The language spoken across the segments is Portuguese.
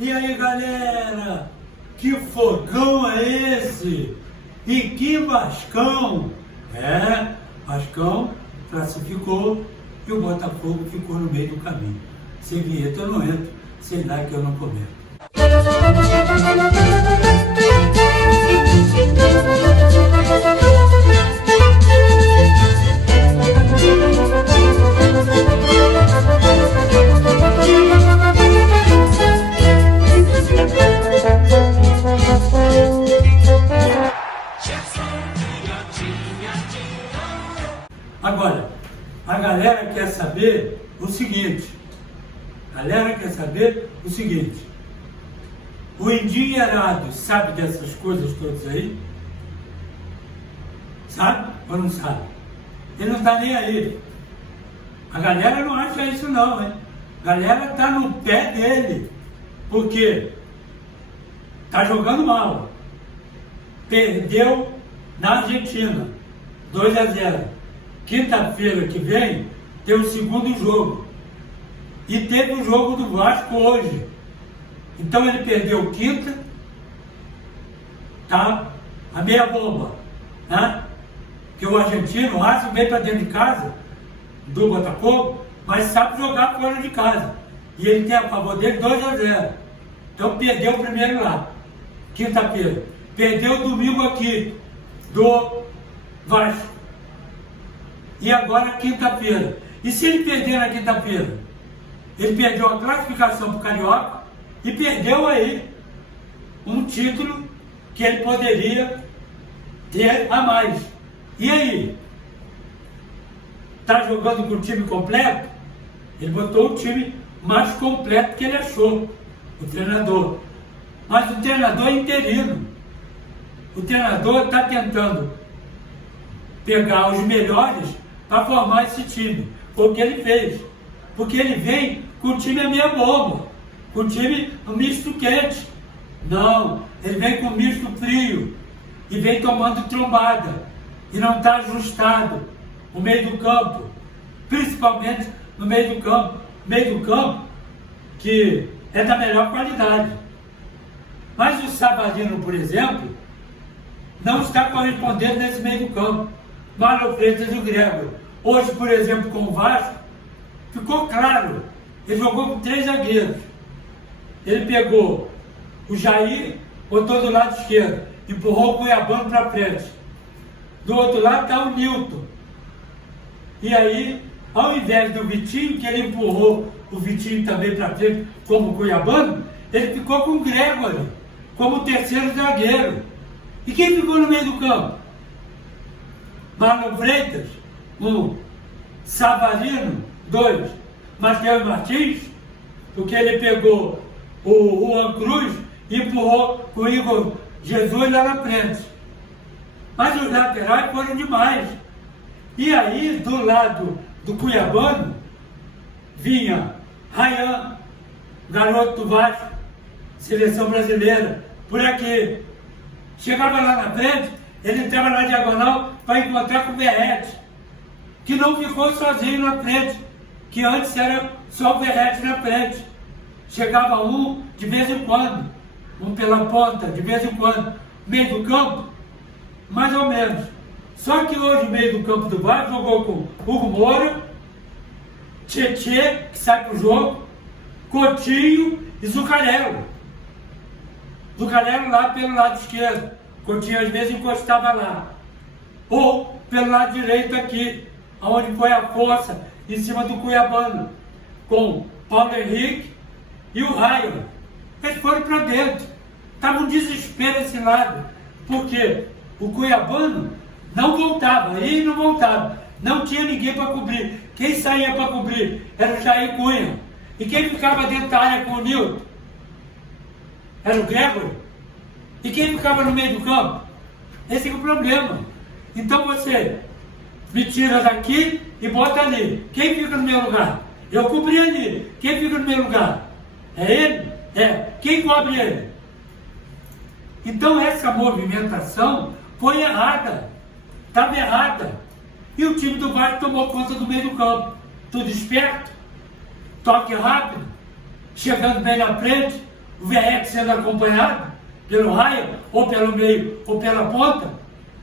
E aí, galera, que fogão é esse? E que Vascão? Vascão classificou e o Botafogo ficou no meio do caminho. Sem vinheta eu não entro, sem like eu não comento. Agora, a galera quer saber o seguinte. O endinheirado sabe dessas coisas todas aí? Sabe ou não sabe? Ele não tá nem aí. A galera não acha isso não, hein? A galera tá no pé dele. Por quê? Tá jogando mal. Perdeu na Argentina. 2-0. Quinta-feira que vem tem o segundo jogo. E teve o jogo do Vasco hoje. Então ele perdeu quinta, tá? A meia bomba, né? Que o argentino, o Racing veio para dentro de casa do Botafogo, mas sabe jogar fora de casa. E ele tem a favor dele 2-0. Então perdeu o primeiro lá, quinta-feira. Perdeu o domingo aqui, do Vasco. E agora quinta-feira. E se ele perder na quinta-feira? Ele perdeu a classificação para o Carioca e perdeu aí um título que ele poderia ter a mais. E aí? Está jogando com o time completo? Ele botou o time mais completo que ele achou, o treinador. Mas o treinador é interino. O treinador está tentando pegar os melhores para formar esse time. Foi o que ele fez. Porque ele vem com o time a meia bomba, com o time misto quente. Não, ele vem com misto frio e vem tomando trombada e não está ajustado no meio do campo, principalmente no meio do campo. Meio do campo que é da melhor qualidade. Mas o Savarino, por exemplo, não está correspondendo nesse meio do campo. Marlon Freitas e o Gregor. Hoje, por exemplo, com o Vasco, ficou claro. Ele jogou com 3 zagueiros. Ele pegou o Jair, botou do lado esquerdo, empurrou o Cuiabano para frente. Do outro lado está o Nilton. E aí, ao invés do Vitinho, que ele empurrou o Vitinho também para frente, como o Cuiabano, ele ficou com o Gregory, como terceiro zagueiro. E quem ficou no meio do campo? Marlon Freitas, 1. Savarino, 2. Matheus Martins, porque ele pegou o Juan Cruz e empurrou o Igor Jesus lá na frente. Mas os laterais foram demais. E aí, do lado do Cuiabano, vinha Ryan, garoto do Vasco, seleção brasileira, por aqui. Chegava lá na frente, ele entrava na diagonal para encontrar com o Verrete, que não ficou sozinho na frente, que antes era só o Verrete na frente. Chegava um de vez em quando, um pela ponta, de vez em quando. Meio do campo, mais ou menos. Só que hoje o meio do campo do Vasco jogou com Hugo Moura, Tietê, que sai pro jogo, Coutinho e Zuccarello. Zuccarello lá pelo lado esquerdo. Coutinho às vezes encostava lá. Ou pelo lado direito aqui, onde foi a força, em cima do Cuiabano, com Paulo Henrique e o Raio. Eles foram para dentro. Estava um desespero esse lado, porque o Cuiabano não voltava, aí não voltava. Não tinha ninguém para cobrir. Quem saía para cobrir era o Jair Cunha. E quem ficava dentro da área com o Nilton? Era o Gregory. E quem ficava no meio do campo? Esse é o problema. Então você me tira daqui e bota ali. Quem fica no meu lugar? Eu cobri ali. Quem fica no meu lugar? É ele? É. Quem cobre ele? Então essa movimentação foi errada. Estava errada. E o time do Vasco tomou conta do meio do campo. Tudo esperto, toque rápido, chegando bem na frente, o Verrete sendo acompanhado pelo Ryan, ou pelo meio, ou pela ponta.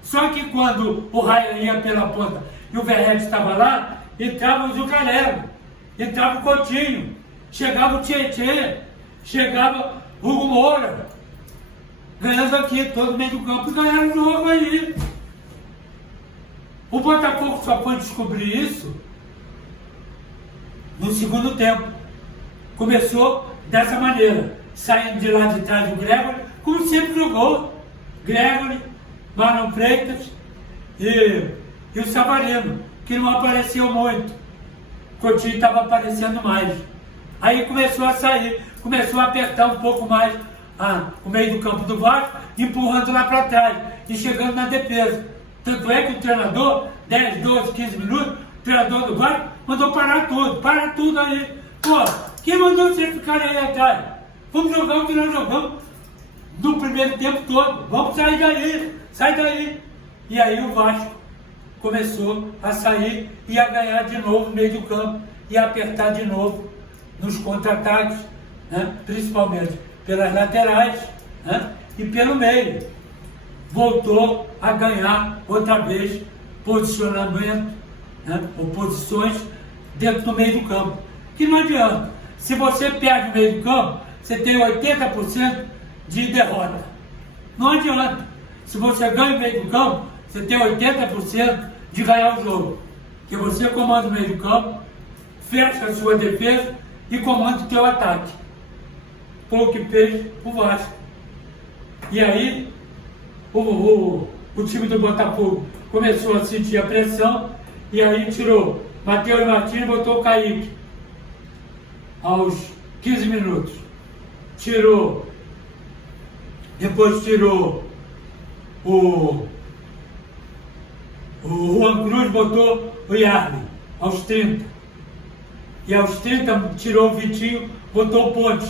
Só que quando o Ryan ia pela ponta e o Verrete estava lá, entrava o Zuccarello, entrava o Coutinho, chegava o Tietê, chegava o Hugo Moura, ganhando aqui, todo meio do campo, e ganharam o jogo aí. O Botafogo só foi descobrir isso no segundo tempo. Começou dessa maneira, saindo de lá de trás do Gregory, como sempre jogou. Gregory, Marlon Freitas e o Savarino, que não apareceu muito. Coutinho estava aparecendo mais. Aí começou a sair, começou a apertar um pouco mais o meio do campo do Vasco, empurrando lá para trás e chegando na defesa. Tanto é que o treinador, 10, 12, 15 minutos, o treinador do Vasco mandou parar tudo aí. Pô, quem mandou vocês ficarem aí atrás? Vamos jogar o que nós jogamos no primeiro tempo todo. Vamos sair daí, sai daí. E aí o Vasco começou a sair e a ganhar de novo no meio do campo e a apertar de novo nos contra-ataques, né? Principalmente pelas laterais, né? E pelo meio. Voltou a ganhar outra vez posicionamento, né? Ou posições dentro do meio do campo. Que não adianta. Se você perde o meio do campo, você tem 80% de derrota. Não adianta. Se você ganha o meio do campo, você tem 80% de ganhar o jogo. Porque você comanda o meio do campo, fecha a sua defesa e comanda o teu ataque. Foi o que fez o Vasco. E aí, o time do Botafogo começou a sentir a pressão e aí tirou Matheus Martins e botou o Kaique. Aos 15 minutos. Depois tirou o Juan Cruz, botou o Yarley aos 30. E aos 30 tirou o Vitinho, botou o Ponte.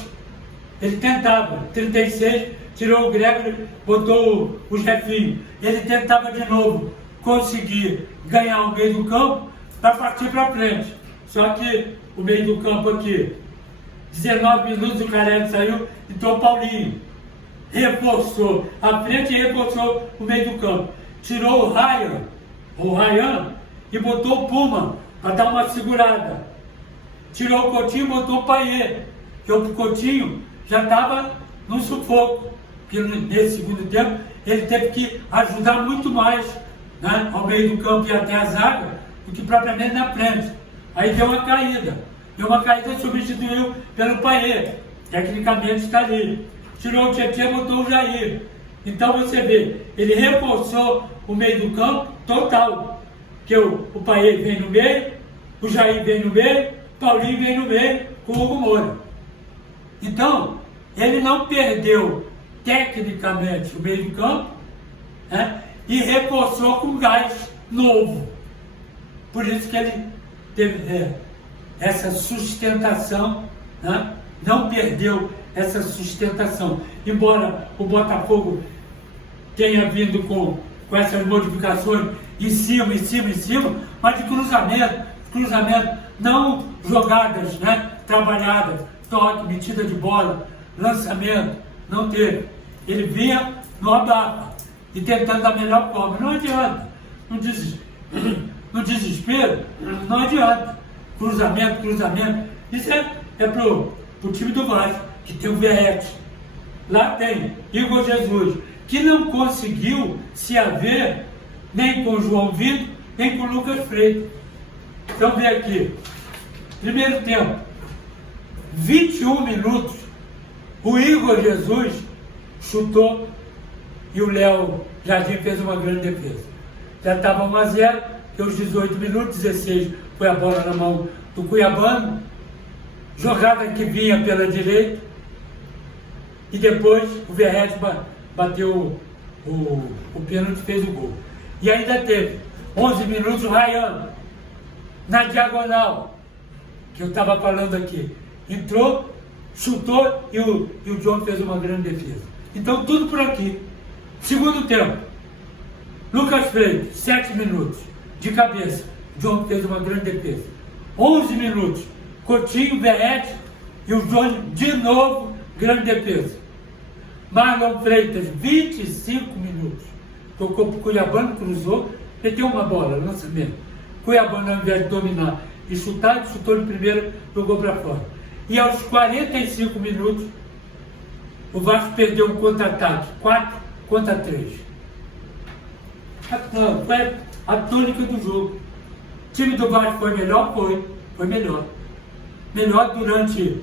Ele tentava, 36, tirou o Gregory, botou o Jefinho. Ele tentava de novo conseguir ganhar o meio do campo para partir para frente. Só que o meio do campo aqui, 19 minutos o Carelli saiu, então o Paulinho reforçou a frente e reforçou o meio do campo. Tirou o Ryan e botou o Puma para dar uma segurada. Tirou o Coutinho e botou o Payet, que o Coutinho já estava no sufoco, porque nesse segundo tempo ele teve que ajudar muito mais, né, ao meio do campo e até a zaga do que propriamente na frente. Aí deu uma caída e substituiu pelo Payet, tecnicamente está ali. Tirou o Tietê e botou o Jair. Então você vê, ele reforçou o meio do campo total, que o Payet vem no meio, o Jair vem no meio, o Paulinho vem no meio com o Hugo Moura. Então, ele não perdeu tecnicamente o meio do campo, né, e reforçou com gás novo. Por isso que ele teve essa sustentação, né, não perdeu essa sustentação. Embora o Botafogo tenha vindo com essas modificações em cima, mas de cruzamento, não jogadas, né, trabalhadas, toque, metida de bola, lançamento, não teve. Ele vinha no abafa e tentando da melhor forma. Não adianta. No desespero, não adianta. Cruzamento. Isso é pro time do Vasco, que tem o Verrete. Lá tem Igor Jesus, que não conseguiu se haver nem com o João Vitor, nem com o Lucas Freitas. Então vem aqui. Primeiro tempo, 21 minutos, o Igor Jesus chutou e o Léo Jardim fez uma grande defesa. Já estava 1-0, e aos 18 minutos, 16, foi a bola na mão do Cuiabano, jogada que vinha pela direita, e depois o Verrete bateu o pênalti e fez o gol. E ainda teve 11 minutos o Ryan, na diagonal, que eu estava falando aqui. Entrou, chutou e o John fez uma grande defesa. Então tudo por aqui. Segundo tempo, Lucas Freitas, 7 minutos, de cabeça. John fez uma grande defesa. 11 minutos, Coutinho, Verrete e o John de novo grande defesa. Marlon Freitas, 25 minutos. Tocou para o Cuiabano, cruzou, meteu uma bola, lançamento. Cuiabano, ao invés de dominar e chutar, ele chutou de primeira, jogou para fora. E aos 45 minutos, o Vasco perdeu um contra-ataque, 4-3. Foi a tônica do jogo. O time do Vasco foi melhor? Foi melhor. Melhor durante...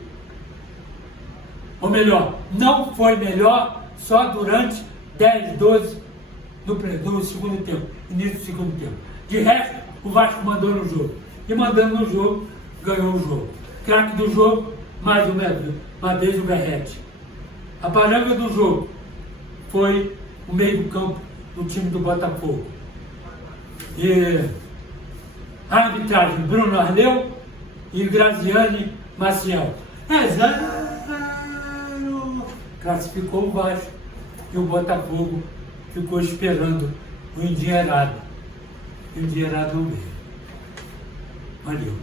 Ou melhor, não foi melhor só durante 10, 12 do segundo tempo, início do segundo tempo. De resto, o Vasco mandou no jogo. E mandando no jogo, ganhou o jogo. Craque do jogo, mais uma vez o Verrete. A paranga do jogo foi o meio do campo do time do Botafogo. E a arbitragem, Bruno Arleu e Graziane Maciel. Classificou o Vasco e o Botafogo ficou esperando o endinheirado. O endinheirado não veio. Valeu.